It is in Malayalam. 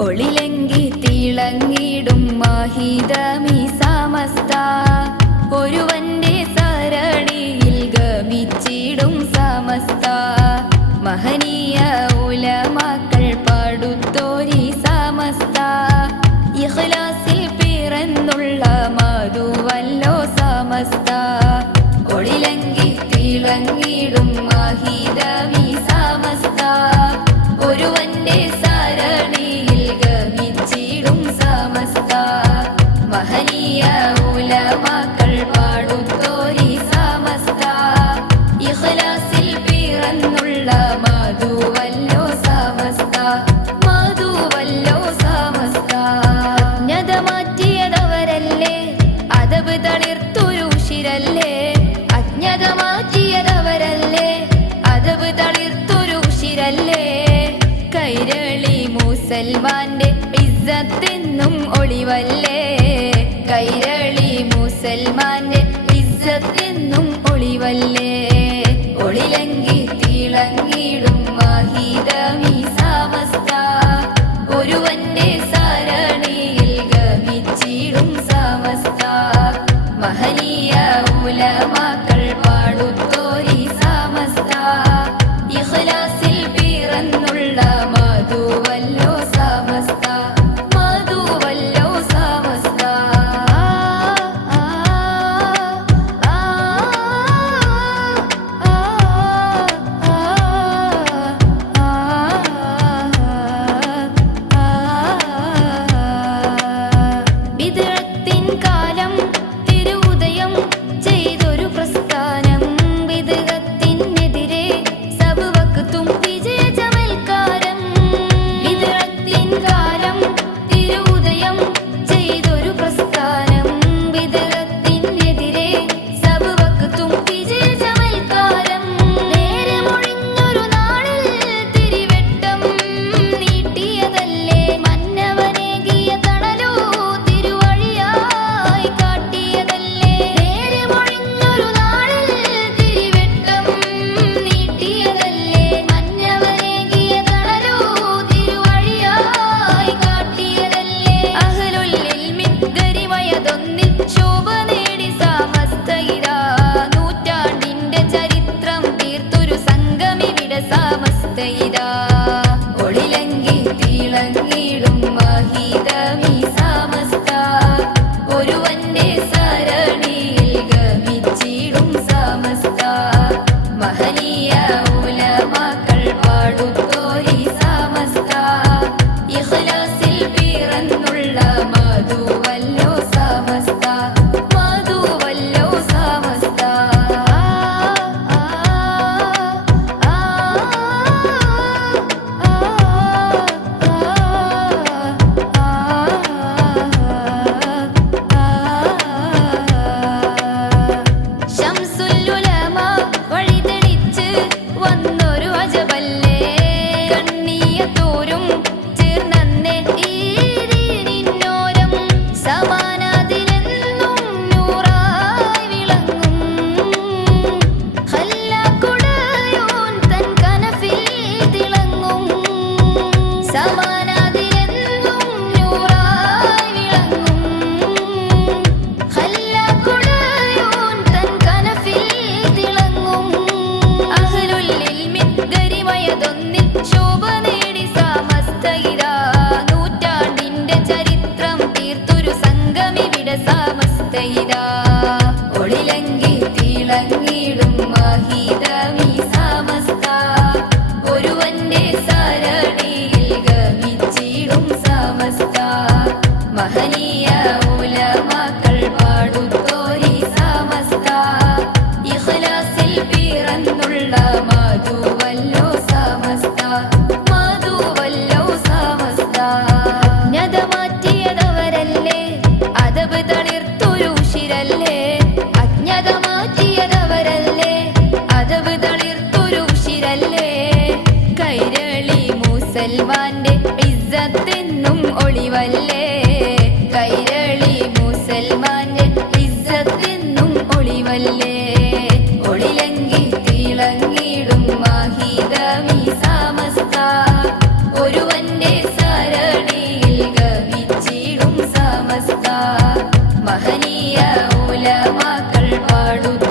ഒളിലങ്കി തിളങ്ങിടും മാഹിതമീ സമസ്ത ഒരുവന്റെ സരണിയിൽ ഗമിച്ചിടും സമസ്ത മഹനീയ ഉലമാക്കൾ പാടുത്തോരി സമസ്ത ഇഖ്ലാസിൽ പിറന്നുള്ള മധുവല്ലോ സമസ്ത ഒളിലങ്കി തിളങ്ങിടും മാഹിതമീ സമസ്ത ഒരുവന്റെ സരണിയിൽ ഗമിച്ചിടും സമസ്ത മഹനീയ ഉലമാക്കൾ പാടുത്തോരി സമസ്ത ഇഖ്ലാസിൽ പിറന്നുള്ള മധുവല്ലോ സമസ്ത മധുവല്ലോ സമസ്ത അജ്ഞത മാറ്റിയതവരല്ലേ അദബ് തളിർത്തൊരു ഉശിരല്ലേ അജ്ഞത മാറ്റിയതവരല്ലേ അദബ് തളിർത്തൊരു ഉശിരല്ലേ കൈരളി മുസൽമാന്റെ ഇസ്സത്തെന്നും ഒളിവല്ലേ കൈരളി മുസൽമാന്റെ ഇസ്സത്തെന്നും ഒളിവല്ലേ ഒളിലങ്കി തിളങ്ങിടും മാഹിതമീ സമസ്ത ഒരുവന്റെ സരണിയിൽ ഗമിച്ചിടും സമസ്ത മഹനീയ ഉലമാക്കൾ പാടുത്തോരി സമസ്ത ഇഖ്ലാസിൽ പിറന്നുള്ള മധുവല്ലോ സമസ്ത മധുവല്ലോ സമസ്ത വിദഗ്ധത്തിൻ കാലം തിരുവുദയം ചെയ്തൊരു പ്രസ്ഥാനം വിദഗ്ധത്തിനെതിരെ സബവക്തും വിജയ ചമൽക്കാരം വിദഗ്ധത്തിൻ കാലം തിരുവുദയം ചെയ്തൊരു പ്രസ്ഥാനം വിദഗ്ധത്തിനെതിരെ സബവക്തും വിജയ ചമൽക്കാരം നേരെ മൊഴിഞ്ഞൊരു നാളിൽ തിരിവെട്ടം നീട്ടിയതല്ലേ മന്നവനേകിയ തണലോ തിരുവഴിയായി കാട്ടിയതല്ലേ നേരെ മൊഴിഞ്ഞൊരു നാളിൽ തിരിവെട്ടം നീട്ടിയതല്ലേ മന്നവനേകിയ തണലോ തിരുവഴിയായി കാട്ടിയതല്ലേ അഹ്ലുൽ ഇൽമി ഗരിമയതൊന്നിൽ ശോഭ നേടി സമസ്തയിതാ നൂറ്റാണ്ടിന്റെ ചരിത്രം തീർത്തൊരു സംഗമിവിടെ സമസ്തയിതാ ഒളിലങ്കി തിളങ്ങിടും മാഹിതമീ സമസ്ത ഒരുവന്റെ സരണിയിൽ ഗമിച്ചിടും സമസ്ത മഹനീയ ഉലമാക്കൾ പാടുത്തോരി സമസ്ത ഇഖ്ലാസിൽ പിറന്നുള്ള മധുവല്ലോ സമസ്ത മധുവല്ലോ സമസ്ത ശംസുൽ ഉലമ വഴിതെളിച്ച് വന്നൊരു അജബല്ലേ കണ്ണിയത്തോരും ചേർന്നന്നെ ഈ ദീനിന്നോരം സമാനാതിരെന്നും നൂറായി വിളങ്ങും ഖല്ലാക്കുടയോൻ തൻ കനഫിൽ തിളങ്ങും സമാനാതിരെന്നും നൂറായി വിളങ്ങും ഖല്ലാക്കുടയോൻ തൻ കനഫിൽ തിളങ്ങും അഹ്ലുൽ ഇൽമി ഗരിമയതൊന്നിൽ ശോഭ നേടി സമസ്തയിതാ നൂറ്റാണ്ടിന്റെ ചരിത്രം തീർത്തൊരു സംഗമിവിടെ സമസ്തയിതാ ഒളിലങ്കി തിളങ്ങിടും മാഹിതമീ സമസ്ത ഒരുവന്റെ സരണിയിൽ ഗമിച്ചിടും സമസ്ത മഹനീയ ഉലമാക്കൾ പാടുത്തോരി സമസ്ത ഇഖ്ലാസിൽ പിറന്നുള്ള മധുവല്ലോ സമസ്ത മധുവല്ലോ സമസ്ത അജ്ഞത മാറ്റിയതവരല്ലേ അദബ് തളിർത്തൊരു ഉശിരല്ലേ അജ്ഞത മാറ്റിയതവരല്ലേ അദബ് തളിർത്തൊരു ഉശിരല്ലേ കൈരളി മുസൽമാന്റെ ഇസ്സത്തെന്നും ഒളിവല്ലേ കൈരളി മുസൽമാന്റെ ഇസ്സത്തെന്നും ഒളിവല്ലേ ഒളിലങ്കി തിളങ്ങിടും മാഹിതമീ സമസ്ത ഒരുവന്റെ സരണി ഉലമാക്കൾ പാടുന്നു